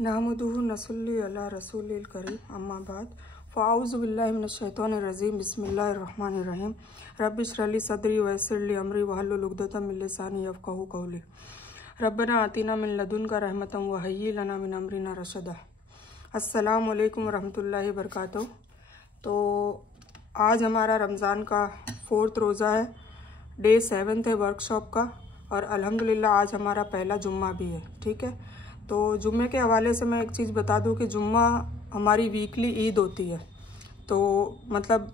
नहमदुहु नसल्ली अला रसूलिल करीम अम्मा बाद फ़ाऊज़ु बिल्लाहि मिनश्शैतानिर्रजीम बिस्मिल्लाहिर्रहमानिर्रहीम रब्बि इश्रह ली सदरी व यस्सिर ली अमरी वहल्लुल उक़दतम मिन लिसानी यफ़क़हू क़ौली रब्बना आतिना मिन लदुनका रहमतन व हय्यि लना मिन अमरिना रशदा। अस्सलामु अलैकुम व रहमतुल्लाहि व बरकातुहू। तो आज हमारा रमज़ान का 4th रोज़ा है, डे 7 है वर्कशॉप का, और अल्हम्दुलिल्लाह आज हमारा पहला जुम्मा भी है। ठीक है, तो जुम्मे के हवाले से मैं एक चीज़ बता दूं कि जुम्मा हमारी वीकली ईद होती है। तो मतलब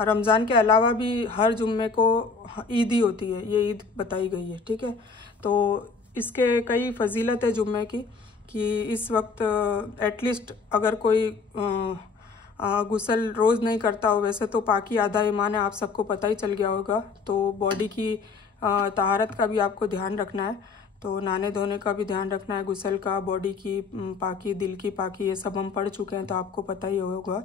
रमज़ान के अलावा भी हर जुम्मे को ईद ही होती है, ये ईद बताई गई है। ठीक है, तो इसके कई फजीलत है जुम्मे की कि इस वक्त एटलीस्ट अगर कोई गुस्ल रोज़ नहीं करता हो, वैसे तो पाकी आधा ईमान है, आप सबको पता ही चल गया होगा। तो बॉडी की तहारत का भी आपको ध्यान रखना है, तो नहाने धोने का भी ध्यान रखना है, गुस्ल का, बॉडी की पाकी, दिल की पाकी, ये सब हम पढ़ चुके हैं तो आपको पता ही होगा।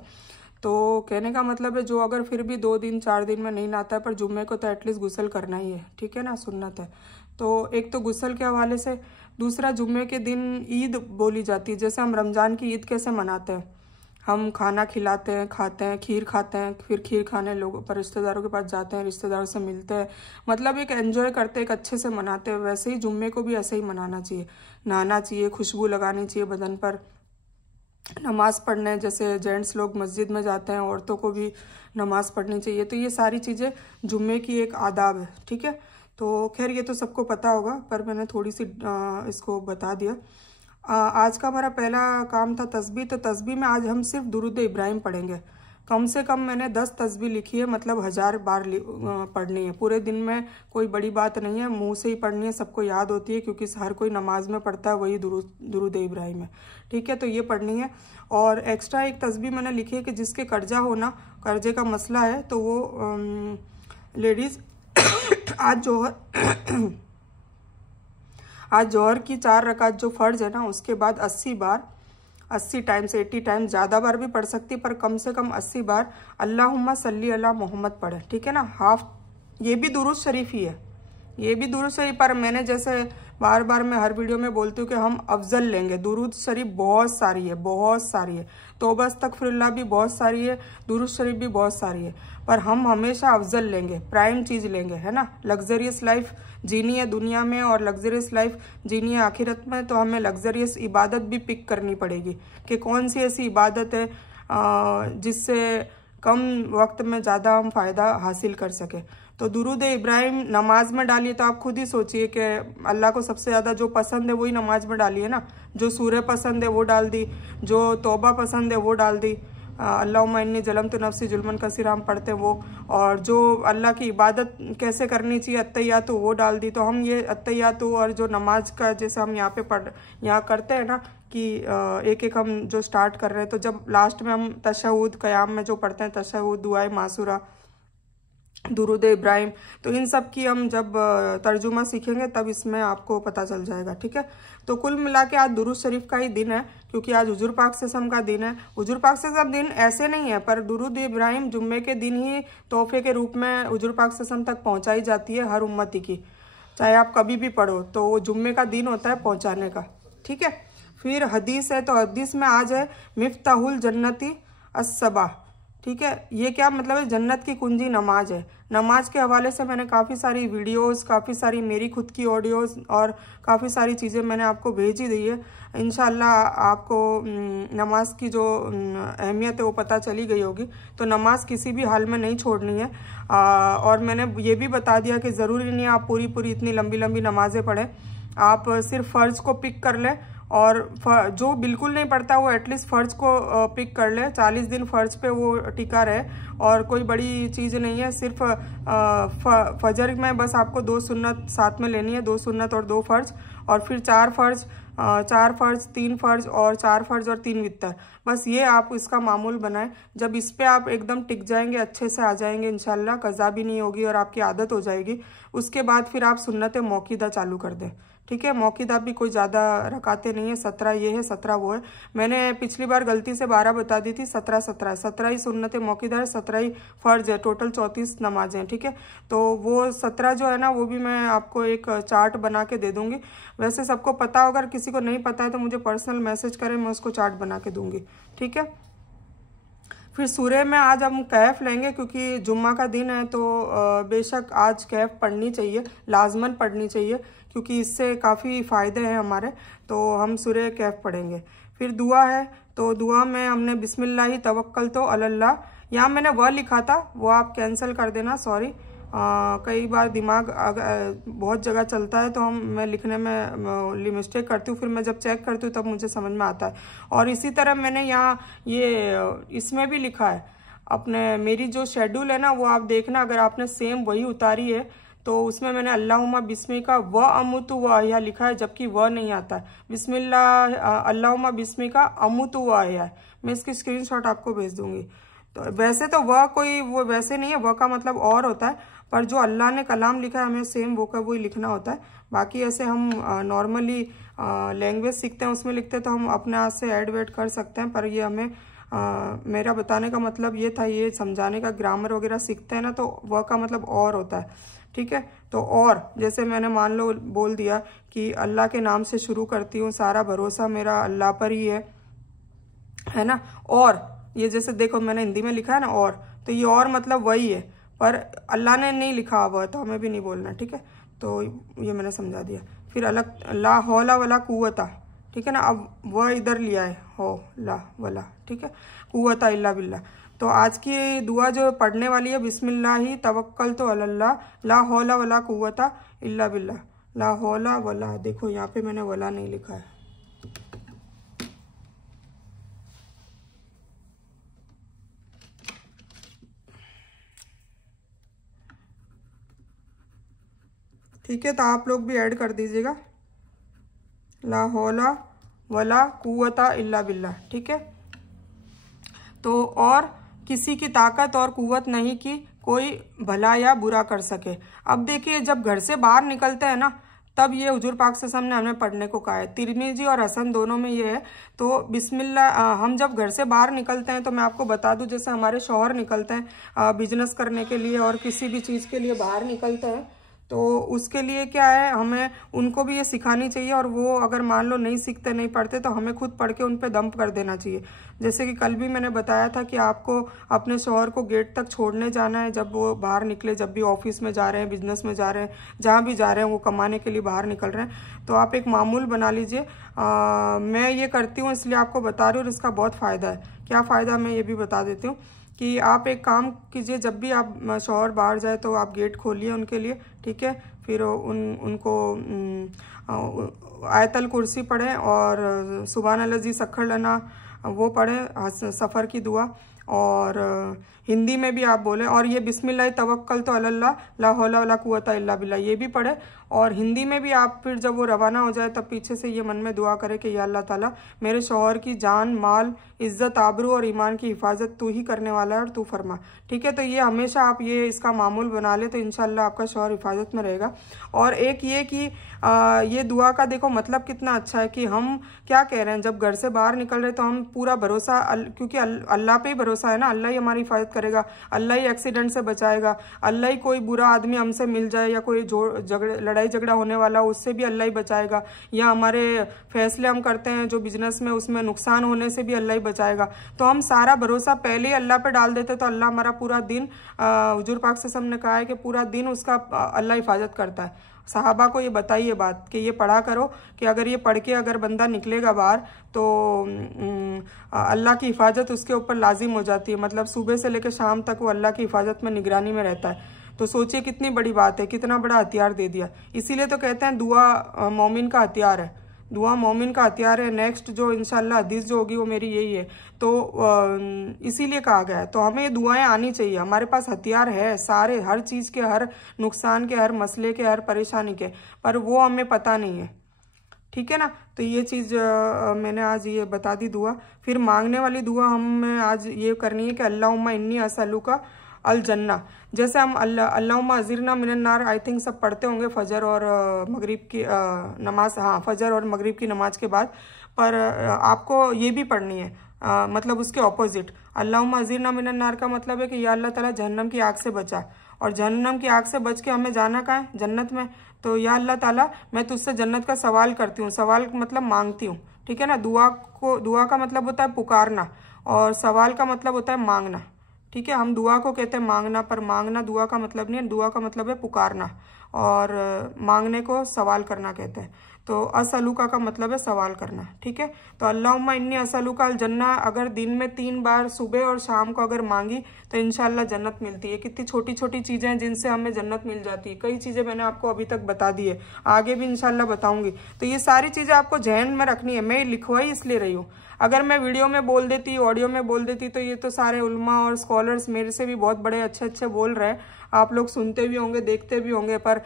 तो कहने का मतलब है जो अगर फिर भी 2 दिन 4 दिन में नहीं नहाता है, पर जुम्मे को तो एटलीस्ट गुस्ल करना ही है। ठीक है ना, सुन्नत है। तो एक तो गुस्ल के हवाले से, दूसरा जुम्मे के दिन ईद बोली जाती है। जैसे हम रमज़ान की ईद कैसे मनाते हैं, हम खाना खिलाते हैं, खाते हैं, खीर खाते हैं, फिर खीर खाने लोगों पर रिश्तेदारों के पास जाते हैं, रिश्तेदारों से मिलते हैं, मतलब एक एंजॉय करते हैं, एक अच्छे से मनाते हैं। वैसे ही जुम्मे को भी ऐसे ही मनाना चाहिए, नहाना चाहिए, खुशबू लगानी चाहिए बदन पर, नमाज़ पढ़ने, जैसे जेंट्स लोग मस्जिद में जाते हैं, औरतों को भी नमाज़ पढ़नी चाहिए। तो ये सारी चीज़ें जुम्मे की एक आदाब है। ठीक है, तो खैर ये तो सबको पता होगा, पर मैंने थोड़ी सी इसको बता दिया। आज का हमारा पहला काम था तस्बीह। तो तस्बीह में आज हम सिर्फ दुरूद इब्राहिम पढ़ेंगे। कम से कम मैंने 10 तस्बीह लिखी है, मतलब 1000 बार पढ़नी है। पूरे दिन में कोई बड़ी बात नहीं है, मुंह से ही पढ़नी है, सबको याद होती है, क्योंकि हर कोई नमाज में पढ़ता है, वही दुरूद इब्राहिम है। ठीक है, तो ये पढ़नी है। और एक्स्ट्रा एक तस्बीह मैंने लिखी है कि जिसके कर्जा हो ना, कर्जे का मसला है, तो वो लेडीज़ आज जोहर की 4 रकात जो फ़र्ज है ना, उसके बाद 80 बार, 80 टाइम्स, 80 टाइम्स, ज़्यादा बार भी पढ़ सकती, पर कम से कम 80 बार अल्लाहुम्मा सल्ली अला मोहम्मद पढ़े। ठीक है ना, हाफ ये भी दुरूद शरीफ ही है, ये भी दुरूद शरीफ। पर मैंने जैसे बार बार मैं हर वीडियो में बोलती हूँ कि हम अफजल लेंगे। दुरूद शरीफ बहुत सारी है, बहुत सारी है, तौबा अस्तगफिरुल्लाह भी बहुत सारी है, दुरूद शरीफ भी बहुत सारी है, पर हम हमेशा अफजल लेंगे, प्राइम चीज़ लेंगे, है ना। लग्जरियस लाइफ जीनी है दुनिया में और लग्जरियस लाइफ जीनी है आखिरत में, तो हमें लग्जरियस इबादत भी पिक करनी पड़ेगी कि कौन सी ऐसी इबादत है जिससे कम वक्त में ज़्यादा हम फ़ायदा हासिल कर सके। तो दुरूद इब्राहिम नमाज में डालिए, तो आप खुद ही सोचिए कि अल्लाह को सबसे ज़्यादा जो पसंद है वही नमाज में डालिए ना। जो सूरह पसंद है वो डाल दी, जो तौबा पसंद है वो डाल दी, अल्लाहुम्मा इन्नी ज़लमतु नफ्सी जुल्मन कसीरा हम पढ़ते हैं वो, और जो अल्लाह की इबादत कैसे करनी चाहिए अत्तहियातु वो डाल दी। तो हम ये अत्तहियातु और जो नमाज का जैसे हम यहाँ करते हैं ना कि एक एक हम जो स्टार्ट कर रहे हैं, तो जब लास्ट में हम तशहुद क़याम में जो पढ़ते हैं, तशहुद, दुआए मासूरा, दुरूद इब्राहिम, तो इन सब की हम जब तर्जुमा सीखेंगे तब इसमें आपको पता चल जाएगा। ठीक है, तो कुल मिला के आज दुरूद शरीफ का ही दिन है, क्योंकि आज हुजूर पाक सल्लल्लाहु अलैहि वसल्लम का दिन है। हुजूर पाक सल्लल्लाहु अलैहि वसल्लम दिन ऐसे नहीं है, पर दुरूद इब्राहिम जुम्मे के दिन ही तोहफे के रूप में हुजूर पाक सल्लल्लाहु अलैहि वसल्लम तक पहुँचाई जाती है हर उम्मती की, चाहे आप कभी भी पढ़ो, तो वो जुम्मे का दिन होता है पहुँचाने का। ठीक है, फिर हदीस है, तो हदीस में आज है मिफ्ताहुल जन्नती अस्सबा। ठीक है, ये क्या मतलब है, जन्नत की कुंजी नमाज है। नमाज के हवाले से मैंने काफ़ी सारी वीडियोस, काफ़ी सारी मेरी खुद की ऑडियोस और काफ़ी सारी चीज़ें मैंने आपको भेज ही दी है। इंशाल्लाह आपको नमाज की जो अहमियत है वो पता चली गई होगी। तो नमाज किसी भी हाल में नहीं छोड़नी है। और मैंने ये भी बता दिया कि ज़रूरी नहीं आप पूरी पूरी इतनी लंबी लंबी नमाज़ें पढ़ें, आप सिर्फ फ़र्ज को पिक कर लें, और जो बिल्कुल नहीं पढ़ता वो एटलीस्ट फ़र्ज को पिक कर ले, 40 दिन फ़र्ज पे वो टिका रहे। और कोई बड़ी चीज़ नहीं है, सिर्फ फजर में बस आपको 2 सुन्नत साथ में लेनी है, 2 सुन्नत और 2 फ़र्ज, और फिर 4 फ़र्ज, 3 फ़र्ज और 4 फ़र्ज और 3 वित्तर। बस ये आप इसका मामूल बनाएं। जब इस पे आप एकदम टिक जाएंगे, अच्छे से आ जाएंगे, इंशाल्लाह कज़ा भी नहीं होगी और आपकी आदत हो जाएगी। उसके बाद फिर आप सुन्नत मौक़ूदा चालू कर दें। ठीक है। मौक़िद भी कोई ज़्यादा रकाते नहीं है, 17 ये है 17 वो है। मैंने पिछली बार गलती से 12 बता दी थी, 17 ही सुन्नत मौक़िद है, 17 ही फ़र्ज़ है, टोटल 34 नमाजें हैं, ठीक है। तो वो 17 जो है ना वो भी मैं आपको एक चार्ट बना के दे दूँगी। वैसे सबको पता होगा, अगर किसी को नहीं पता है तो मुझे पर्सनल मैसेज करें, मैं उसको चार्ट बना के दूँगी, ठीक है। फिर सूरह में आज हम कैफ लेंगे, क्योंकि जुम्मा का दिन है तो बेशक आज कैफ पढ़नी चाहिए, लाजमन पढ़नी चाहिए, क्योंकि इससे काफ़ी फ़ायदे हैं हमारे। तो हम सूरह कैफ पढ़ेंगे। फिर दुआ है, तो दुआ में हमने बिस्मिल्लाहि तवक्कलतु अलल्लाह, यहाँ मैंने वह लिखा था, वो आप कैंसिल कर देना, सॉरी। कई बार दिमाग बहुत जगह चलता है तो मैं लिखने में मिस्टेक करती हूँ, फिर मैं जब चेक करती हूँ तब मुझे समझ में आता है। और इसी तरह मैंने यहाँ इसमें भी लिखा है अपने, मेरी जो शेड्यूल है ना वो आप देखना, अगर आपने सेम वही उतारी है तो उसमें मैंने अल्लाहुम्मा बिस्मिका व अमुतु व अहया लिखा है, जबकि वह नहीं आता है। बिस्मिल्लाह अल्लाहुम्मा बिस्मिका अमुतु व अहया, मैं इसकी स्क्रीनशॉट आपको भेज दूंगी। तो वैसे तो वो वैसे नहीं है, वह का मतलब और होता है, पर जो अल्लाह ने कलाम लिखा है हमें सेम वो का वही लिखना होता है। बाकी ऐसे हम नॉर्मली लैंग्वेज सीखते हैं उसमें लिखते हैं तो हम अपने हाथ से ऐड वेड कर सकते हैं, पर ये हमें मेरा बताने का मतलब ये था, ये समझाने का, ग्रामर वगैरह सीखते हैं ना तो वह का मतलब और होता है, ठीक है। तो और जैसे मैंने मान लो बोल दिया कि अल्लाह के नाम से शुरू करती हूँ, सारा भरोसा मेरा अल्लाह पर ही है ना। और ये जैसे देखो मैंने हिंदी में लिखा है ना और, तो ये और मतलब वही है, पर अल्लाह ने नहीं लिखा हुआ तो हमें भी नहीं बोलना, ठीक है। तो ये मैंने समझा दिया। फिर अलग ला हौला वला कुव्वता, ठीक है ना। अब वह इधर लिया है, हो ला वला, ठीक है, कुव्वता इल्ला बिल्ला। तो आज की दुआ जो पढ़ने वाली है, बिस्मिल्लाहि तवक्कलतु अलल्लाह, ला हौला वला कुव्वता इल्ला बिल्ला, ला हौला वला, देखो यहाँ पे मैंने वला नहीं लिखा है, ठीक है। तो आप लोग भी ऐड कर दीजिएगा, ला हौला वला कुव्वता इल्ला बिल्ला, ठीक है। तो और किसी की ताकत और कुव्वत नहीं कि कोई भला या बुरा कर सके। अब देखिए जब घर से बाहर निकलते हैं ना तब ये हुजूर पाक सल्लल्लाहु अलैहि वसल्लम ने हमें पढ़ने को कहा है। तिरमिजी और हसन दोनों में ये है। तो बिस्मिल्लाह, हम जब घर से बाहर निकलते हैं तो मैं आपको बता दूं, जैसे हमारे शौहर निकलते हैं बिजनेस करने के लिए और किसी भी चीज़ के लिए बाहर निकलते हैं, तो उसके लिए क्या है, हमें उनको भी ये सिखानी चाहिए। और वो अगर मान लो नहीं सीखते नहीं पढ़ते तो हमें खुद पढ़ के उन पे दम कर देना चाहिए। जैसे कि कल भी मैंने बताया था कि आपको अपने शौहर को गेट तक छोड़ने जाना है जब वो बाहर निकले, जब भी ऑफिस में जा रहे हैं, बिजनेस में जा रहे हैं, जहाँ भी जा रहे हैं, वो कमाने के लिए बाहर निकल रहे हैं। तो आप एक मामूल बना लीजिए। मैं ये करती हूँ इसलिए आपको बता रही हूँ, और इसका बहुत फ़ायदा है। क्या फ़ायदा मैं ये भी बता देती हूँ कि आप एक काम कीजिए, जब भी आप शौहर बाहर जाए तो आप गेट खोलिए उनके लिए, ठीक है। फिर उनको आयतल कुर्सी पढ़ें और सुभान अल्लाज़ी सख्खर लना वो पढ़ें, सफ़र की दुआ, और हिंदी में भी आप बोलें। और ये बिस्मिल्लाह तवक्कलतु अलल्लाह ला हौला वला कुव्वता इल्ला बिल्लाह ये भी पढ़े। और हिंदी में भी आप फिर जब वो रवाना हो जाए तब पीछे से ये मन में दुआ करें कि या अल्लाह ताला मेरे शौहर की जान, माल, इज़्ज़त, आबरू और ईमान की हिफाजत तू ही करने वाला है और तू फरमा, ठीक है। तो ये हमेशा आप ये इसका मामूल बना ले तो इंशाल्लाह आपका शौहर हिफाजत में रहेगा। और एक ये कि ये दुआ का देखो मतलब कितना अच्छा है कि हम क्या कह रहे हैं, जब घर से बाहर निकल रहे तो हम पूरा भरोसा, क्योंकि अल्लाह पे ही भरोसा है ना, अल्लाह ही हमारी हिफाजत करेगा, अल्लाह ही एक्सीडेंट से बचाएगा, अल्लाह ही कोई बुरा आदमी हमसे मिल जाए या कोई लड़ाई झगड़ा होने वाला उससे भी अल्लाह ही बचाएगा, या हमारे फैसले हम करते हैं जो बिजनेस में उसमें नुकसान होने से भी अल्लाह ही बचाएगा। तो हम सारा भरोसा पहले ही अल्लाह पे डाल देते तो अल्लाह हमारा पूरा दिन, हुजूर पाक सल्लल्लाहु अलैहि वसल्लम ने कहा है कि पूरा दिन उसका अल्लाह हिफाजत करता है। साहबा को ये बताइए बात कि ये पढ़ा करो कि अगर ये पढ़ के अगर बंदा निकलेगा बाहर तो अल्लाह की हिफाजत उसके ऊपर लाजिम हो जाती है, मतलब सुबह से लेकर शाम तक वो अल्लाह की हिफाजत में, निगरानी में रहता है। तो सोचिए कितनी बड़ी बात है, कितना बड़ा हथियार दे दिया। इसीलिए तो कहते हैं दुआ मोमिन का हथियार है, दुआ मोमिन का हथियार है। नेक्स्ट जो इंशाल्लाह हदीस जो होगी वो मेरी यही है, तो इसीलिए कहा गया है। तो हमें ये दुआएं आनी चाहिए, हमारे पास हथियार है सारे, हर चीज़ के, हर नुकसान के, हर मसले के, हर परेशानी के, पर वो हमें पता नहीं है, ठीक है ना। तो ये चीज़ मैंने आज ये बता दी दुआ। फिर मांगने वाली दुआ हमें आज ये करनी है कि अल्लाहुम्मा इन्नी असअलुका अल जन्ना। जैसे हम अल्लाहुम्मा अज़िरना मिनन नार आई थिंक सब पढ़ते होंगे फजर और मगरिब की नमाज, हाँ फजर और मगरिब की नमाज के बाद, पर आपको ये भी पढ़नी है मतलब उसके ऑपोजिट। अल्लाहुम्मा अज़िरना मिनन नार का मतलब है कि या अल्लाह ताला जहन्नम की आग से बचा, और जहन्नम की आग से बच के हमें जाना कहाँ है, जन्नत में। तो या अल्लाह ताला मैं तुझसे जन्नत का सवाल करती हूँ, सवाल मतलब मांगती हूँ, ठीक है ना। दुआ का मतलब होता है पुकारना, और सवाल का मतलब होता है मांगना, ठीक है। हम दुआ को कहते हैं मांगना, पर मांगना दुआ का मतलब नहीं है, दुआ का मतलब है पुकारना, और मांगने को सवाल करना कहते हैं। तो असलुका का मतलब है सवाल करना, ठीक है। तो अल्लाहुम्मा इन्नी असलुका अल जन्ना अगर दिन में 3 बार सुबह और शाम को अगर मांगी तो इंशाल्लाह जन्नत मिलती है। कितनी छोटी छोटी चीज़ें हैं जिनसे हमें जन्नत मिल जाती है। कई चीज़ें मैंने आपको अभी तक बता दी है, आगे भी इंशाल्लाह बताऊंगी। तो ये सारी चीज़ें आपको जहन में रखनी है। मैं लिखवाई इसलिए रही हूँ, अगर मैं वीडियो में बोल देती, ऑडियो में बोल देती, तो ये तो सारे उल्मा और स्कॉलर्स मेरे से भी बहुत बड़े अच्छे अच्छे बोल रहे हैं, आप लोग सुनते भी होंगे देखते भी होंगे, पर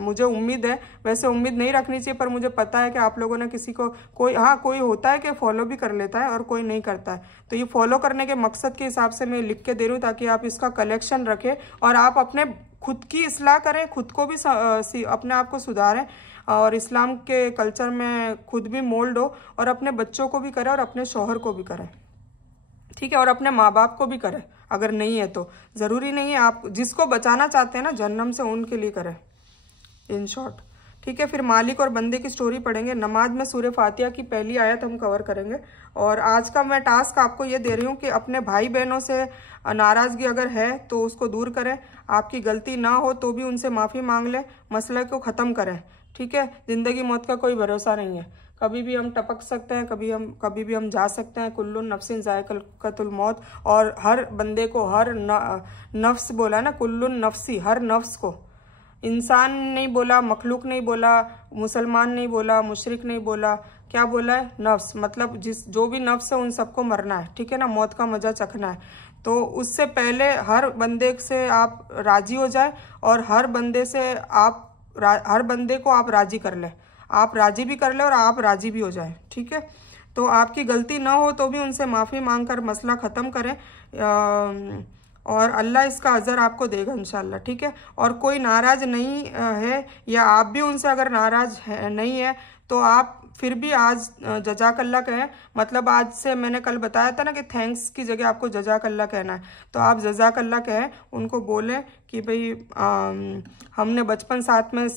मुझे उम्मीद है, वैसे उम्मीद नहीं रखनी चाहिए, पर मुझे पता है कि आप लोगों ने किसी को कोई होता है कि फॉलो भी कर लेता है और कोई नहीं करता है। तो ये फॉलो करने के मकसद के हिसाब से मैं लिख के दे रही हूँ, ताकि आप इसका कलेक्शन रखें और आप अपने खुद की इस्लाह करें, खुद को भी अपने आप को सुधारें, और इस्लाम के कल्चर में खुद भी मोल्ड हो, और अपने बच्चों को भी करें और अपने शौहर को भी करें, ठीक है, और अपने माँ बाप को भी करें। अगर नहीं है तो ज़रूरी नहीं है, आप जिसको बचाना चाहते हैं ना जहन्नम से, उनके लिए करें इन शॉर्ट, ठीक है। फिर मालिक और बंदे की स्टोरी पढ़ेंगे। नमाज में सूरह फातिहा की पहली आयत हम कवर करेंगे। और आज का मैं टास्क आपको ये दे रही हूँ कि अपने भाई बहनों से नाराज़गी अगर है तो उसको दूर करें, आपकी गलती ना हो तो भी उनसे माफ़ी मांग लें, मसले को ख़त्म करें, ठीक है। ज़िंदगी मौत का कोई भरोसा नहीं है, कभी भी हम टपक सकते हैं, कभी भी हम जा सकते हैं। कुल्लुन नफ्सिन ज़ायक़तुल मौत, और हर बंदे को, हर नफ्स बोला ना, कुल्लुन नफ्सी, हर नफ्स को, इंसान नहीं बोला, मखलूक नहीं बोला, मुसलमान नहीं बोला, मुशरिक नहीं बोला, क्या बोला है, नफ्स, मतलब जो भी नफ्स है उन सबको मरना है, ठीक है ना, मौत का मजा चखना है। तो उससे पहले हर बंदे से आप राजी हो जाए, और हर बंदे को आप राजी कर ले, आप राजी भी कर ले और आप राजी भी हो जाए, ठीक है। तो आपकी गलती ना हो तो भी उनसे माफ़ी मांगकर मसला ख़त्म करें, और अल्लाह इसका अज़र आपको देगा इंशाल्लाह, ठीक है। और कोई नाराज़ नहीं है, या आप भी उनसे अगर नाराज़ नहीं है तो आप फिर भी आज जज़ाकल्लाह कहें। मतलब आज से मैंने कल बताया था ना कि थैंक्स की जगह आपको जज़ाकल्लाह कहना है, तो आप जज़ाकल्लाह कहें, उनको बोलें कि भाई हमने बचपन साथ में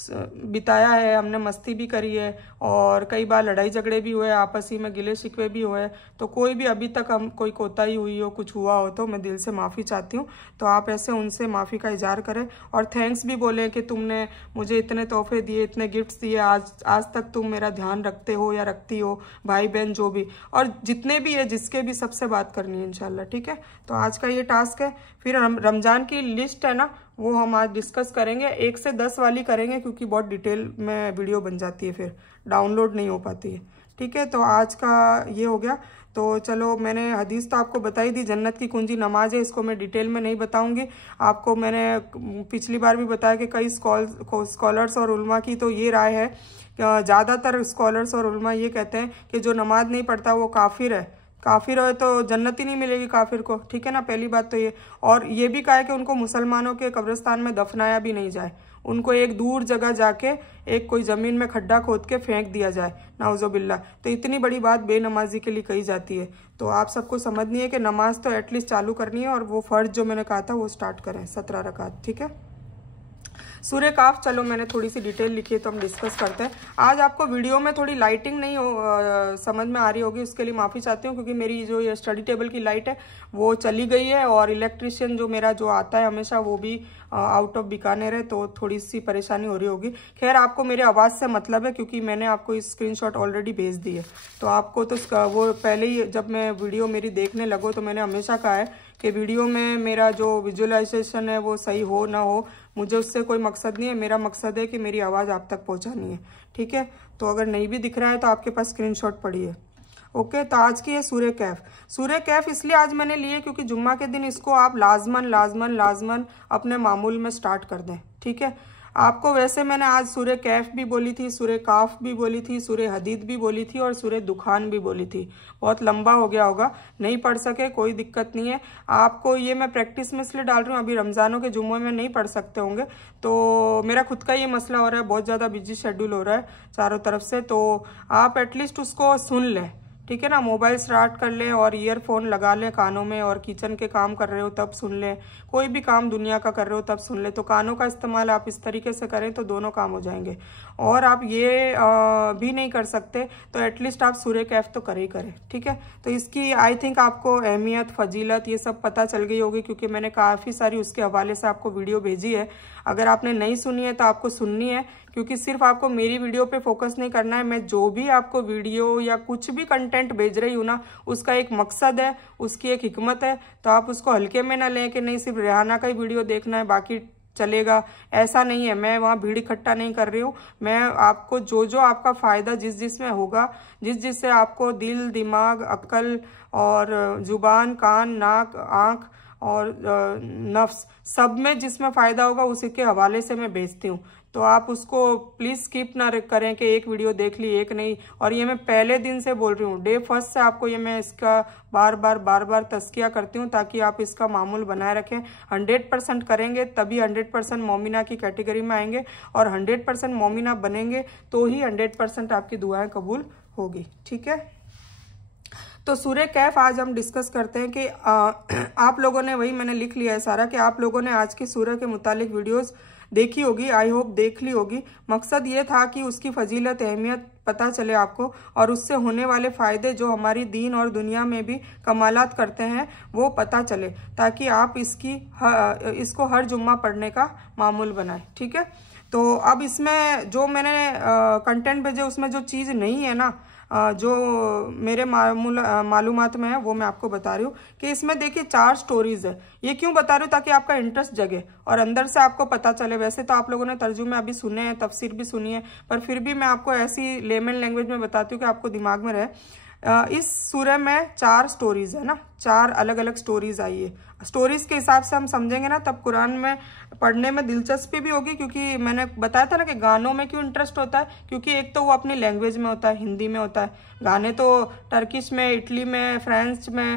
बिताया है, हमने मस्ती भी करी है, और कई बार लड़ाई झगड़े भी हुए, आपस ही में गिले शिकवे भी हुए। तो कोई भी अभी तक हम कोई कोताही हुई हो, कुछ हुआ हो, तो मैं दिल से माफ़ी चाहती हूँ। तो आप ऐसे उनसे माफ़ी का इज़हार करें, और थैंक्स भी बोलें कि तुमने मुझे इतने तोहफे दिए, इतने गिफ्ट्स दिए, आज तक तुम मेरा ध्यान रखते हो या रखती हो, भाई बहन जो भी, और जितने भी है जिसके भी, सबसे बात करनी है इंशाल्लाह, ठीक है। तो आज का ये टास्क है। फिर रमज़ान की लिस्ट है ना, वो हम आज डिस्कस करेंगे, 1 से 10 वाली करेंगे, क्योंकि बहुत डिटेल में वीडियो बन जाती है, फिर डाउनलोड नहीं हो पाती है, ठीक है। तो आज का ये हो गया। तो चलो, मैंने हदीस तो आपको बताई दी, जन्नत की कुंजी नमाज है, इसको मैं डिटेल में नहीं बताऊंगी आपको। मैंने पिछली बार भी बताया कि कई स्कॉलर्स और उल्मा की तो ये राय है, ज़्यादातर स्कॉलर्स और उल्मा ये कहते हैं कि जो नमाज नहीं पढ़ता वो काफिर है, काफिर हो तो जन्नत ही नहीं मिलेगी काफिर को, ठीक है ना। पहली बात तो ये, और ये भी कहा है कि उनको मुसलमानों के कब्रिस्तान में दफनाया भी नहीं जाए, उनको एक दूर जगह जाके एक कोई ज़मीन में खड्डा खोद के फेंक दिया जाए, नाउज़ुबिल्लाह। तो इतनी बड़ी बात बेनमाजी के लिए कही जाती है। तो आप सबको समझनी है कि नमाज तो एटलीस्ट चालू करनी है, और वो फ़र्ज जो मैंने कहा था वो स्टार्ट करें, 17 रकात, ठीक है। सूर्य काफ, चलो मैंने थोड़ी सी डिटेल लिखी है तो हम डिस्कस करते हैं। आज आपको वीडियो में थोड़ी लाइटिंग नहीं समझ में आ रही होगी, उसके लिए माफ़ी चाहती हूँ, क्योंकि मेरी जो ये स्टडी टेबल की लाइट है वो चली गई है, और इलेक्ट्रिशियन जो मेरा जो आता है हमेशा वो भी आउट ऑफ बीकानेर है, तो थोड़ी सी परेशानी हो रही होगी। खैर, आपको मेरे आवाज़ से मतलब है, क्योंकि मैंने आपको स्क्रीनशॉट ऑलरेडी भेज दी है, तो आपको तो वो पहले ही जब मैं वीडियो मेरी देखने लगो तो मैंने हमेशा कहा है कि वीडियो में मेरा जो विजुअलाइजेशन है वो सही हो ना हो, मुझे उससे कोई मकसद नहीं है। मेरा मकसद है कि मेरी आवाज़ आप तक पहुंचानी है, ठीक है। तो अगर नहीं भी दिख रहा है तो आपके पास स्क्रीनशॉट पड़ी है, ओके। तो आज की है सूर्य कैफ। सूर्य कैफ इसलिए आज मैंने लिए क्योंकि जुम्मा के दिन इसको आप लाजमन अपने मामूल में स्टार्ट कर दें, ठीक है। आपको वैसे मैंने आज सूरह कैफ भी बोली थी, सूरह काफ भी बोली थी, सूरह हदीद भी बोली थी और सूरह दुखान भी बोली थी। बहुत लंबा हो गया होगा, नहीं पढ़ सके कोई दिक्कत नहीं है। आपको ये मैं प्रैक्टिस में इसलिए डाल रही हूँ, अभी रमज़ानों के जुम्मों में नहीं पढ़ सकते होंगे, तो मेरा खुद का ये मसला हो रहा है, बहुत ज़्यादा बिजी शेड्यूल हो रहा है चारों तरफ से, तो आप एटलीस्ट उसको सुन लें, ठीक है ना। मोबाइल स्टार्ट कर लें और ईयरफोन लगा लें कानों में, और किचन के काम कर रहे हो तब सुन लें, कोई भी काम दुनिया का कर रहे हो तब सुन लें। तो कानों का इस्तेमाल आप इस तरीके से करें तो दोनों काम हो जाएंगे। और आप ये भी नहीं कर सकते तो एटलीस्ट आप सूरह कैफ तो करें ही करें, ठीक है। तो इसकी आई थिंक आपको अहमियत, फजीलत ये सब पता चल गई होगी, क्योंकि मैंने काफ़ी सारी उसके हवाले से आपको वीडियो भेजी है। अगर आपने नहीं सुनी है तो आपको सुननी है, क्योंकि सिर्फ आपको मेरी वीडियो पे फोकस नहीं करना है। मैं जो भी आपको वीडियो या कुछ भी कंटेंट भेज रही हूँ ना, उसका एक मकसद है, उसकी एक हिकमत है। तो आप उसको हल्के में ना लें कि नहीं सिर्फ रेहाना का ही वीडियो देखना है बाकी चलेगा, ऐसा नहीं है। मैं वहाँ भीड़ इकट्ठा नहीं कर रही हूँ। मैं आपको जो जो आपका फ़ायदा जिस में होगा, जिससे आपको दिल, दिमाग, अक्ल और जुबान, कान, नाक, आँख और नफ्स सब में जिसमें फ़ायदा होगा उसी के हवाले से मैं भेजती हूँ। तो आप उसको प्लीज़ स्किप ना करें कि एक वीडियो देख ली एक नहीं। और ये मैं पहले दिन से बोल रही हूँ, डे फर्स्ट से आपको ये मैं इसका बार बार तज़किया करती हूँ, ताकि आप इसका मामूल बनाए रखें। 100% करेंगे तभी 100% मोमिना की कैटेगरी में आएंगे, और 100% मोमिना बनेंगे तो ही 100% आपकी दुआएं कबूल होगी, ठीक है। तो सूरह कैफ आज हम डिस्कस करते हैं कि आप लोगों ने, वही मैंने लिख लिया है सारा, कि आप लोगों ने आज की सूरह के मुतालिक वीडियोस देखी होगी, आई होप देख ली होगी। मकसद ये था कि उसकी फजीलत, अहमियत पता चले आपको, और उससे होने वाले फ़ायदे जो हमारी दीन और दुनिया में भी कमालात करते हैं वो पता चले, ताकि आप इसको हर जुम्मा पढ़ने का मामूल बनाएं, ठीक है। तो अब इसमें जो मैंने कंटेंट भेजे उसमें जो चीज़ नहीं है ना, जो मेरे मालूमात में है वो मैं आपको बता रही हूँ कि इसमें देखिए 4 स्टोरीज है। ये क्यों बता रही हूँ? ताकि आपका इंटरेस्ट जगे और अंदर से आपको पता चले। वैसे तो आप लोगों ने तर्जुमे अभी सुने हैं, तफसीर भी सुनी है, पर फिर भी मैं आपको ऐसी लेमन लैंग्वेज में बताती हूँ कि आपको दिमाग में रहे। इस सूरह में 4 स्टोरीज है ना, 4 अलग अलग स्टोरीज आई है। स्टोरीज के हिसाब से हम समझेंगे ना तब कुरान में पढ़ने में दिलचस्पी भी होगी, क्योंकि मैंने बताया था ना कि गानों में क्यों इंटरेस्ट होता है, क्योंकि एक तो वो अपनी लैंग्वेज में होता है, हिंदी में होता है। गाने तो टर्किश में, इटली में, फ्रांस में,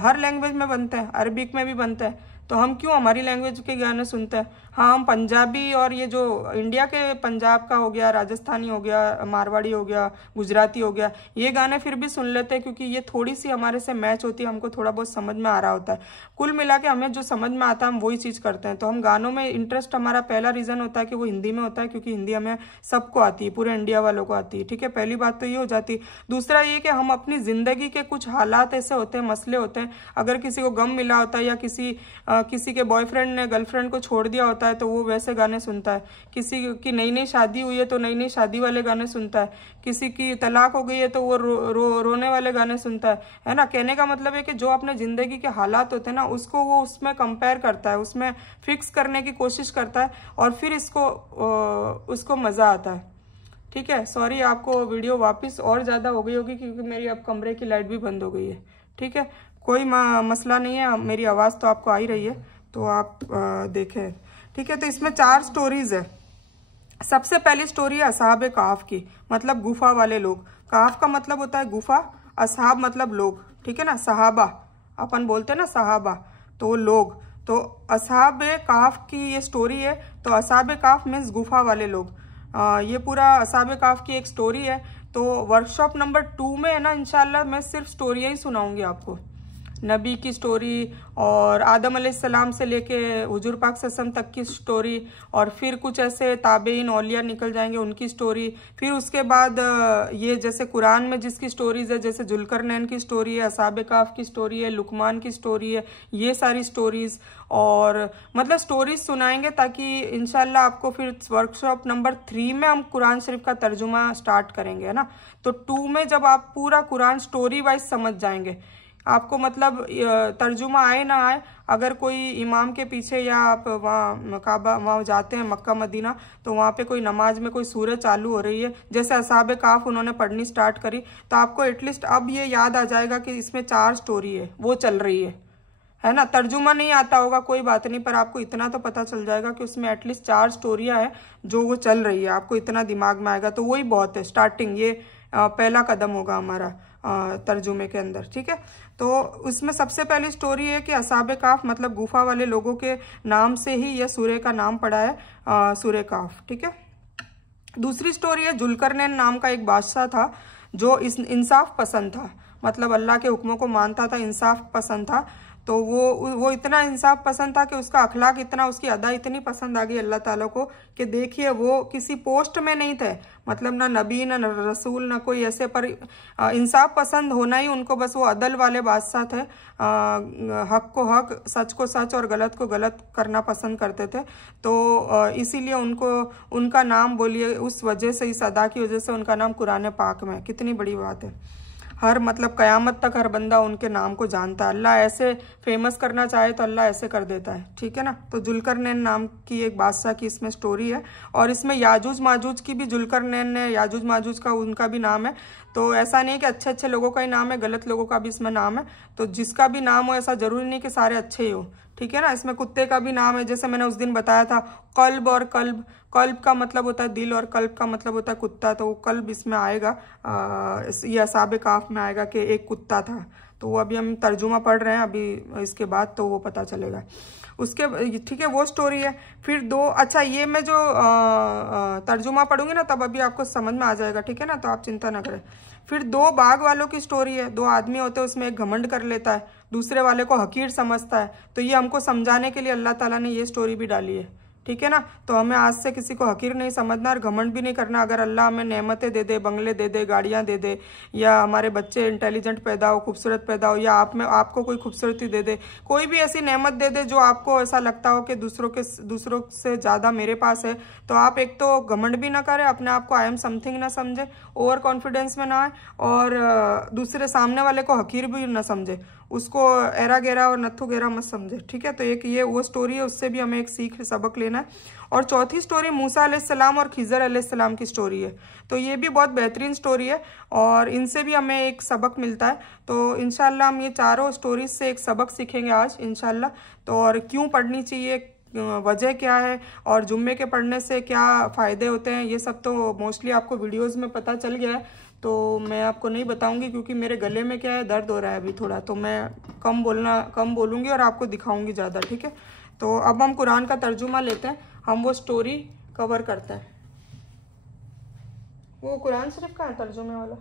हर लैंग्वेज में बनते हैं, अरबिक में भी बनते हैं। तो हम क्यों हमारी लैंग्वेज के गाने सुनते हैं? हाँ, हम पंजाबी और ये जो इंडिया के पंजाब का हो गया, राजस्थानी हो गया, मारवाड़ी हो गया, गुजराती हो गया, ये गाने फिर भी सुन लेते हैं, क्योंकि ये थोड़ी सी हमारे से मैच होती है, हमको थोड़ा बहुत समझ में आ रहा होता है। कुल मिला के हमें जो समझ में आता है हम वही चीज़ करते हैं। तो हम गानों में इंटरेस्ट, हमारा पहला रीज़न होता है कि वो हिंदी में होता है, क्योंकि हिंदी हमें सबको आती है, पूरे इंडिया वालों को आती है, ठीक है। पहली बात तो ये हो जाती है। दूसरा ये कि हम अपनी ज़िंदगी के कुछ हालात ऐसे होते हैं, मसले होते हैं, अगर किसी को गम मिला होता है या किसी के बॉयफ्रेंड ने गर्लफ्रेंड को छोड़ दिया होता है तो वो वैसे गाने सुनता है। किसी की नई नई शादी हुई है तो नई नई शादी वाले गाने सुनता है। किसी की तलाक हो गई है तो वो रोने वाले गाने सुनता है ना। कहने का मतलब है कि जो अपने ज़िंदगी के हालात होते हैं ना, उसको वो उसमें कंपेयर करता है, उसमें फिक्स करने की कोशिश करता है, और फिर उसको मज़ा आता है, ठीक है। सॉरी, आपको वीडियो वापस और ज़्यादा हो गई होगी क्योंकि मेरी अब कमरे की लाइट भी बंद हो गई है, ठीक है। कोई मसला नहीं है, मेरी आवाज़ तो आपको आ ही रही है, तो आप देखें, ठीक है। तो इसमें 4 स्टोरीज है। सबसे पहली स्टोरी है असहाब काफ की, मतलब गुफा वाले लोग। काफ का मतलब होता है गुफा, असहाब मतलब लोग, ठीक है ना। सहाबा अपन बोलते हैं ना, सहाबा तो लोग। तो असहाब काफ की ये स्टोरी है। तो असहाब काफ मीन्स गुफा वाले लोग। ये पूरा असहाब काफ की एक स्टोरी है। तो वर्कशॉप नंबर 2 में है ना, इंशाल्लाह मैं सिर्फ स्टोरियाँ ही सुनाऊंगी आपको, नबी की स्टोरी और आदम अलैहिस्सलाम से लेके हुजूर पाक सल्लल्लाहु अलैहि वसल्लम तक की स्टोरी, और फिर कुछ ऐसे ताबेइन औलिया निकल जाएंगे उनकी स्टोरी। फिर उसके बाद ये जैसे कुरान में जिसकी स्टोरीज है, जैसे जुल्करनैन की स्टोरी है, असहाब काफ की स्टोरी है, लुकमान की स्टोरी है, ये सारी स्टोरीज और मतलब स्टोरीज सुनाएंगे, ताकि इंशाल्लाह आपको फिर वर्कशॉप नंबर 3 में हम कुरान शरीफ का तर्जुमा स्टार्ट करेंगे, है ना। तो 2 में जब आप पूरा कुरान स्टोरी वाइज समझ जाएंगे, आपको मतलब तर्जुमा आए ना आए, अगर कोई इमाम के पीछे या आप वहाँ काबा वहाँ जाते हैं मक्का मदीना, तो वहाँ पे कोई नमाज में कोई सूरत चालू हो रही है, जैसे असहाब काफ उन्होंने पढ़नी स्टार्ट करी, तो आपको एटलीस्ट अब ये याद आ जाएगा कि इसमें 4 स्टोरी है, वो चल रही है, है ना। तर्जुमा नहीं आता होगा कोई बात नहीं, पर आपको इतना तो पता चल जाएगा कि उसमें एटलीस्ट 4 स्टोरियाँ हैं जो वो चल रही है, आपको इतना दिमाग में आएगा, तो वही बहुत है। स्टार्टिंग ये पहला कदम होगा हमारा तर्जुमे के अंदर, ठीक है। तो उसमें सबसे पहली स्टोरी है कि असहाबे काफ मतलब गुफा वाले लोगों के नाम से ही यह सूर्य का नाम पड़ा है, सूर्य काफ, ठीक है। दूसरी स्टोरी है जुल्करनैन नाम का एक बादशाह था जो इंसाफ पसंद था, मतलब अल्लाह के हुक्मों को मानता था, इंसाफ पसंद था। तो वो इतना इंसाफ पसंद था कि उसका अखलाक इतना, उसकी अदा इतनी पसंद आ गई अल्लाह ताला को कि देखिए वो किसी पोस्ट में नहीं थे, मतलब ना नबी ना रसूल ना कोई ऐसे, पर इंसाफ पसंद होना ही उनको, बस वो अदल वाले बादशाह थे, हक को हक, सच को सच और गलत को गलत करना पसंद करते थे। तो इसीलिए उनको उनका नाम बोलिए, उस वजह से, इस अदा की वजह से उनका नाम कुरान पाक में, कितनी बड़ी बात है। हर मतलब कयामत तक हर बंदा उनके नाम को जानता है। अल्लाह ऐसे फेमस करना चाहे तो अल्लाह ऐसे कर देता है, ठीक है ना। तो जुल्करनैन नाम की एक बादशाह की इसमें स्टोरी है, और इसमें याजूज माजूज की भी, जुल्करनैन ने याजूज माजूज का उनका भी नाम है। तो ऐसा नहीं कि अच्छे अच्छे लोगों का ही नाम है, गलत लोगों का भी इसमें नाम है। तो जिसका भी नाम हो, ऐसा जरूरी नहीं कि सारे अच्छे ही हो, ठीक है ना। इसमें कुत्ते का भी नाम है, जैसे मैंने उस दिन बताया था, कल्ब और कल्ब, कल्ब का मतलब होता है दिल और कल्ब का मतलब होता है कुत्ता, तो वो कल्ब इसमें आएगा, ये असहाबे काफ में आएगा कि एक कुत्ता था। तो वो अभी हम तर्जुमा पढ़ रहे हैं, अभी इसके बाद तो वो पता चलेगा उसके, ठीक है। वो स्टोरी है। फिर दो, अच्छा ये मैं जो तर्जुमा पढ़ूंगी ना तब अभी आपको समझ में आ जाएगा, ठीक है ना, तो आप चिंता ना करें। फिर 2 बाघ वालों की स्टोरी है। 2 आदमी होते हैं, उसमें एक घमंड कर लेता है, दूसरे वाले को हकीर समझता है। तो ये हमको समझाने के लिए अल्लाह ताला ने ये स्टोरी भी डाली है, ठीक है ना। तो हमें आज से किसी को हकीर नहीं समझना और घमंड भी नहीं करना। अगर अल्लाह हमें नेमतें दे दे, बंगले दे दे, गाड़ियाँ दे दे, या हमारे बच्चे इंटेलिजेंट पैदा हो, खूबसूरत पैदा हो, या आपको कोई खूबसूरती दे दे, कोई भी ऐसी नेमत दे दे जो आपको ऐसा लगता हो कि दूसरों से ज़्यादा मेरे पास है, तो आप एक तो घमंड भी ना करें, अपने आप को आई एम समथिंग ना समझे, ओवर कॉन्फिडेंस में ना आए, और दूसरे सामने वाले को हकीर भी ना समझे, उसको एरा गेरा और नथु गेरा मत समझे, ठीक है। तो एक ये वो स्टोरी है, उससे भी हमें एक सबक लेना है। और चौथी स्टोरी मूसा अलैहिस्सलाम और खिज़र अलैहिस्सलाम की स्टोरी है। तो ये भी बहुत बेहतरीन स्टोरी है और इनसे भी हमें एक सबक मिलता है। तो इंशाल्लाह हम ये चारों स्टोरीज से एक सबक सीखेंगे आज इंशाल्लाह। तो और क्यों पढ़नी चाहिए, वजह क्या है, और जुम्मे के पढ़ने से क्या फ़ायदे होते हैं, ये सब तो मोस्टली आपको वीडियोज़ में पता चल गया है। तो मैं आपको नहीं बताऊंगी क्योंकि मेरे गले में क्या है, दर्द हो रहा है अभी थोड़ा, तो मैं कम बोलूँगी और आपको दिखाऊंगी ज़्यादा, ठीक है। तो अब हम कुरान का तर्जुमा लेते हैं, हम वो स्टोरी कवर करते हैं। वो कुरान शरीफ का है तर्जुमे वाला,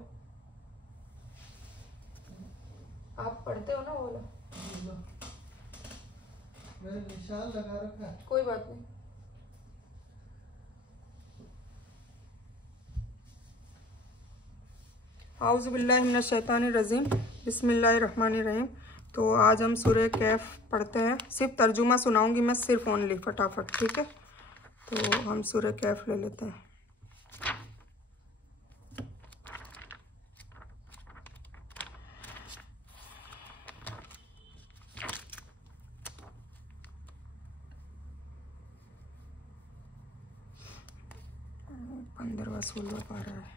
आप पढ़ते हो ना वो वाला? मैंने निशान लगा रखा है, कोई बात नहीं। आउज़ु बिल्लाहि मिनश शैतानिर रजीम, बिस्मिल्लाहिर रहमानिर रहीम। तो आज हम सूरह कैफ पढ़ते हैं। सिर्फ तर्जुमा सुनाऊंगी मैं, सिर्फ ओनली, फटाफट, ठीक है। तो हम सूरह कैफ ले लेते हैं। पंद्रहवां 16वां पारा है।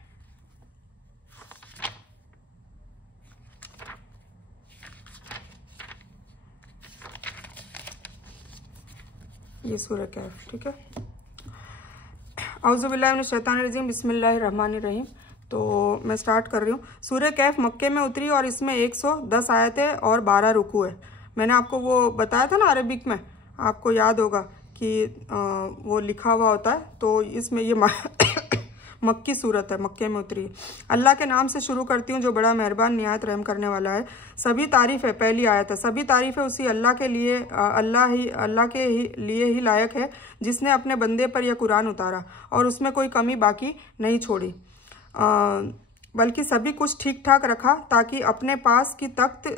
ये सूरह कैफ, ठीक है। औज़ु बिल्लाहि मिनश शैतानिर रजीम, बिस्मिल्लाहिर रहमानिर रहीम। तो मैं स्टार्ट कर रही हूँ। सूरह कैफ मक्के में उतरी और इसमें 110 आयतें और 12 रुकू है। मैंने आपको वो बताया था ना अरबिक में, आपको याद होगा कि वो लिखा हुआ होता है। तो इसमें ये मक्की सूरत है, मक्के में उतरी है। अल्लाह के नाम से शुरू करती हूँ जो बड़ा मेहरबान निहायत रहम करने वाला है। सभी तारीफ़ है, पहली आयत है, सभी तारीफ़ है उसी अल्लाह के लिए, अल्लाह के लिए ही लायक है जिसने अपने बंदे पर यह कुरान उतारा और उसमें कोई कमी बाकी नहीं छोड़ी, बल्कि सभी कुछ ठीक ठाक रखा ताकि अपने पास की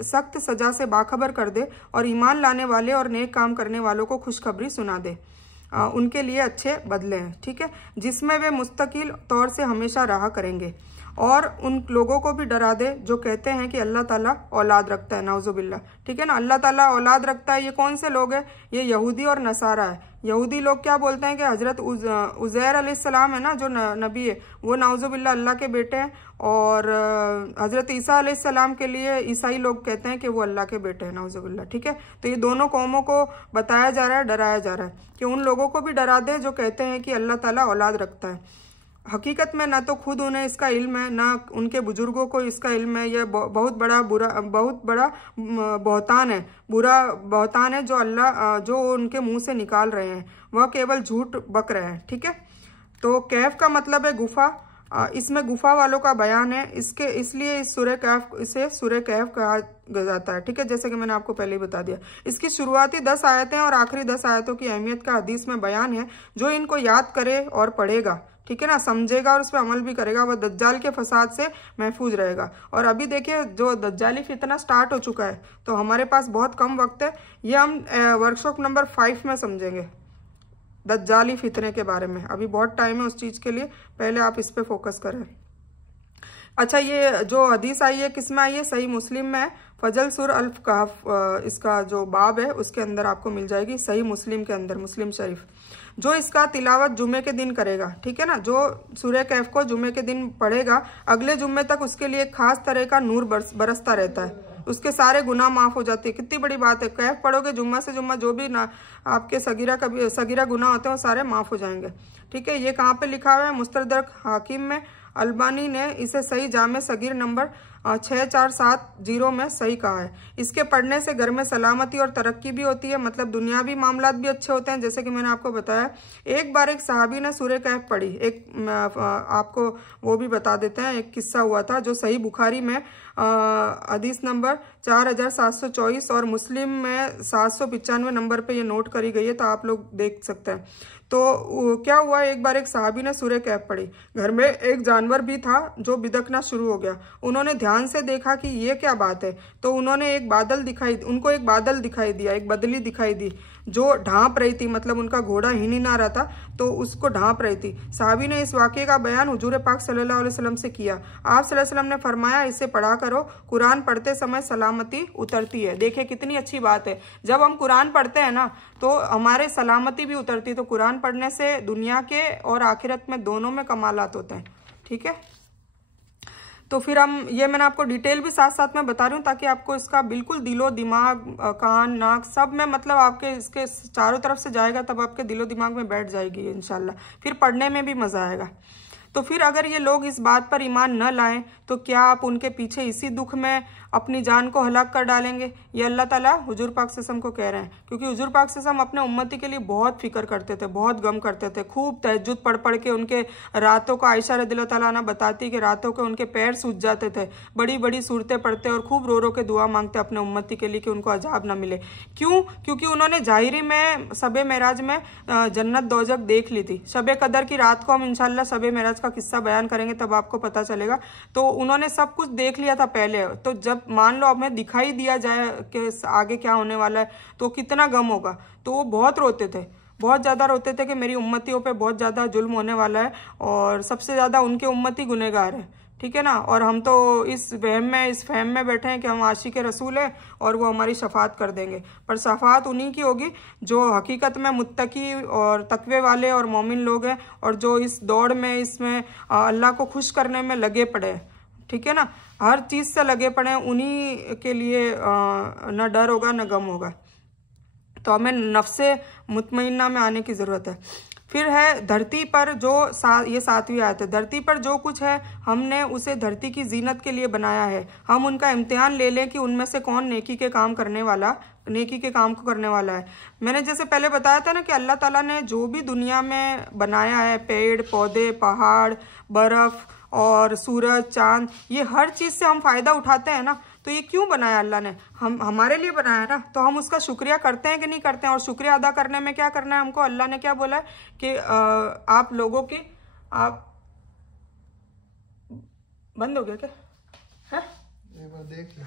सख्त सजा से बाखबर कर दे और ईमान लाने वाले और नेक काम करने वालों को खुशखबरी सुना दे, उनके लिए अच्छे बदले हैं, ठीक है, जिसमें वे मुस्तकिल तौर से हमेशा रहा करेंगे। और उन लोगों को भी डरा दे जो कहते हैं कि अल्लाह ताला औलाद रखता है, नाउजुबिल्लाह। ठीक है ना, अल्लाह ताला औलाद रखता है। ये कौन से लोग हैं? ये यहूदी और नसारा है। यहूदी लोग क्या बोलते हैं कि हजरत उज़ैर अलैहिस्सलाम है ना, जो नबी है, वो नाउजुबिल्लाह अल्लाह के बेटे हैं। और हजरत ईसा अलैहिस्सलाम के लिए ईसाई लोग कहते हैं कि वो अल्लाह के बेटे हैं, नाउजुबिल्लाह। ठीक है, तो ये दोनों कौमों को बताया जा रहा है, डराया जा रहा है कि उन लोगों को भी डरा दे जो कहते हैं कि अल्लाह ताला औलाद रखता है। हकीकत में ना तो खुद उन्हें इसका इल्म है, ना उनके बुजुर्गों को इसका इल्म है। यह बहुत बड़ा बहतान है, बुरा बहतान है जो उनके मुंह से निकाल रहे हैं। वह केवल झूठ बक रहे हैं। ठीक है, तो कैफ का मतलब है गुफा। इसमें गुफा वालों का बयान है, इसलिए इसे सूरह कैफ कहा जाता है। ठीक है, जैसे कि मैंने आपको पहले ही बता दिया। इसकी शुरुआती 10 आयतें और आखिरी 10 आयतों की अहमियत का हदीस में बयान है। जो इनको याद करे और पढ़ेगा, ठीक है ना, समझेगा और उस पर अमल भी करेगा, वह दज्जाल के फसाद से महफूज रहेगा। और अभी देखिए जो दज्जाली फितना स्टार्ट हो चुका है, तो हमारे पास बहुत कम वक्त है। ये हम वर्कशॉप नंबर 5 में समझेंगे दज्जाली फितने के बारे में। अभी बहुत टाइम है उस चीज़ के लिए, पहले आप इस पे फोकस करें। अच्छा, ये जो हदीस आई है किस में आई है? सही मुस्लिम में है। फजल सुर अल्फ कहफ इसका जो बाब है उसके अंदर आपको मिल जाएगी, सही मुस्लिम के अंदर, मुस्लिम शरीफ। जो इसका तिलावत जुमे के दिन करेगा, ठीक है ना, जो सूरह कैफ को जुमे के दिन पढ़ेगा, अगले जुम्मे तक उसके लिए एक खास तरह का नूर बरसता रहता है, उसके सारे गुनाह माफ हो जाते हैं। कितनी बड़ी बात है, कैफ पढ़ोगे जुम्मा से जुम्मा, जो भी ना आपके सगीरा गुनाह होते हैं वो सारे माफ हो जाएंगे। ठीक है, ये कहाँ पे लिखा हुआ है? मुस्तदरक हाकिम में। अल्बानी ने इसे सही जामे सगीर नंबर 6470 में सही कहा है। इसके पढ़ने से घर में सलामती और तरक्की भी होती है, मतलब दुनियावी मामलात भी अच्छे होते हैं, जैसे कि मैंने आपको बताया। एक बार एक सहाबी ने सूरह कैफ पढ़ी, आपको वो भी बता देते हैं। एक किस्सा हुआ था जो सही बुखारी में हदीस नंबर 4724 और मुस्लिम में 795 नंबर पे ये नोट करी गई है, तो आप लोग देख सकते हैं। तो क्या हुआ, एक बार एक सहाबी ने सूरह कैफ पढ़ी। घर में एक जानवर भी था जो बिदकना शुरू हो गया। उन्होंने ध्यान से देखा कि ये क्या बात है, तो उनको एक बादल दिखाई दिया, एक बदली दिखाई दी जो ढांप रही थी, मतलब उनका घोड़ा हिल ही ना रहा था तो उसको ढांप रही थी। साहबी ने इस वाक़े का बयान हुजूर पाक सल्लल्लाहु अलैहि वसल्लम से किया। आप सल्लल्लाहु अलैहि वसल्लम ने फरमाया, इसे पढ़ा करो, कुरान पढ़ते समय सलामती उतरती है। देखिए कितनी अच्छी बात है, जब हम कुरान पढ़ते हैं ना तो हमारे सलामती भी उतरती है। तो कुरान पढ़ने से दुनिया के और आखिरत में दोनों में कमालात होते हैं। ठीक है, तो फिर ये मैंने आपको डिटेल भी साथ साथ में बता रही हूँ ताकि आपको इसका बिल्कुल दिलो दिमाग, कान, नाक सब में, मतलब आपके इसके चारों तरफ से जाएगा, तब आपके दिलो दिमाग में बैठ जाएगी इंशाल्लाह। फिर पढ़ने में भी मजा आएगा। तो फिर अगर ये लोग इस बात पर ईमान न लाएं तो क्या आप उनके पीछे इसी दुख में अपनी जान को हलाक कर डालेंगे? ये अल्लाह ताला हुजूर पाक सल्लल्लाहु अलैहि वसल्लम को कह रहे हैं, क्योंकि हुजूर पाक सल्लल्लाहु अलैहि वसल्लम अपने उम्मती के लिए बहुत फिक्र करते थे, बहुत गम करते थे। खूब तहज्जुद पढ़ पढ़ के उनके रातों को, आयशा रज़ियल्लाहु ताला अन्हा बताती कि रातों के उनके पैर सूज जाते थे। बड़ी बड़ी सूरतें पढ़ते और खूब रो रो के दुआ मांगते अपने उम्मती के लिए कि उनको अजाब ना मिले। क्यों? क्योंकि उन्होंने ज़ाहिरी में शब मेराज में जन्नत दोजख देख ली थी। शब कदर की रात को हम इंशाल्लाह शब मेराज का किस्सा बयान करेंगे, तब आपको पता चलेगा। तो उन्होंने सब कुछ देख लिया था पहले, तो जब मान लो हमें दिखाई दिया जाए कि आगे क्या होने वाला है तो कितना गम होगा। तो वो बहुत रोते थे, बहुत ज़्यादा रोते थे कि मेरी उम्मतियों पे बहुत ज़्यादा जुल्म होने वाला है और सबसे ज़्यादा उनके उम्मती गुनहगार है। ठीक है ना, और हम तो इस फहम में बैठे हैं कि हम आशिक रसूल हैं और वो हमारी शफात कर देंगे। पर शफात उन्हीं की होगी जो हकीकत में मुत्तकी और तकवे वाले और मोमिन लोग हैं, और जो इस दौड़ में, इसमें अल्लाह को खुश करने में लगे पड़े हैं। ठीक है ना, हर चीज़ से लगे पड़े हैं, उन्हीं के लिए न डर होगा न गम होगा। तो हमें नफ्से मुतमइन्ना में आने की ज़रूरत है। फिर है धरती पर जो ये 7वीं आयत है, धरती पर जो कुछ है हमने उसे धरती की जीनत के लिए बनाया है। हम उनका इम्तिहान ले लें कि उनमें से कौन नेकी के काम को करने वाला है। मैंने जैसे पहले बताया था ना कि अल्लाह ताला ने जो भी दुनिया में बनाया है, पेड़ पौधे, पहाड़, बर्फ और सूरज, चांद, ये हर चीज़ से हम फ़ायदा उठाते हैं ना। तो ये क्यों बनाया अल्लाह ने? हमारे लिए बनाया ना, तो हम उसका शुक्रिया करते हैं कि नहीं करते हैं? और शुक्रिया अदा करने में क्या करना है हमको? अल्लाह ने क्या बोला है कि आप लोगों की, आप बंद हो गया क्या है? एक बार देख लो।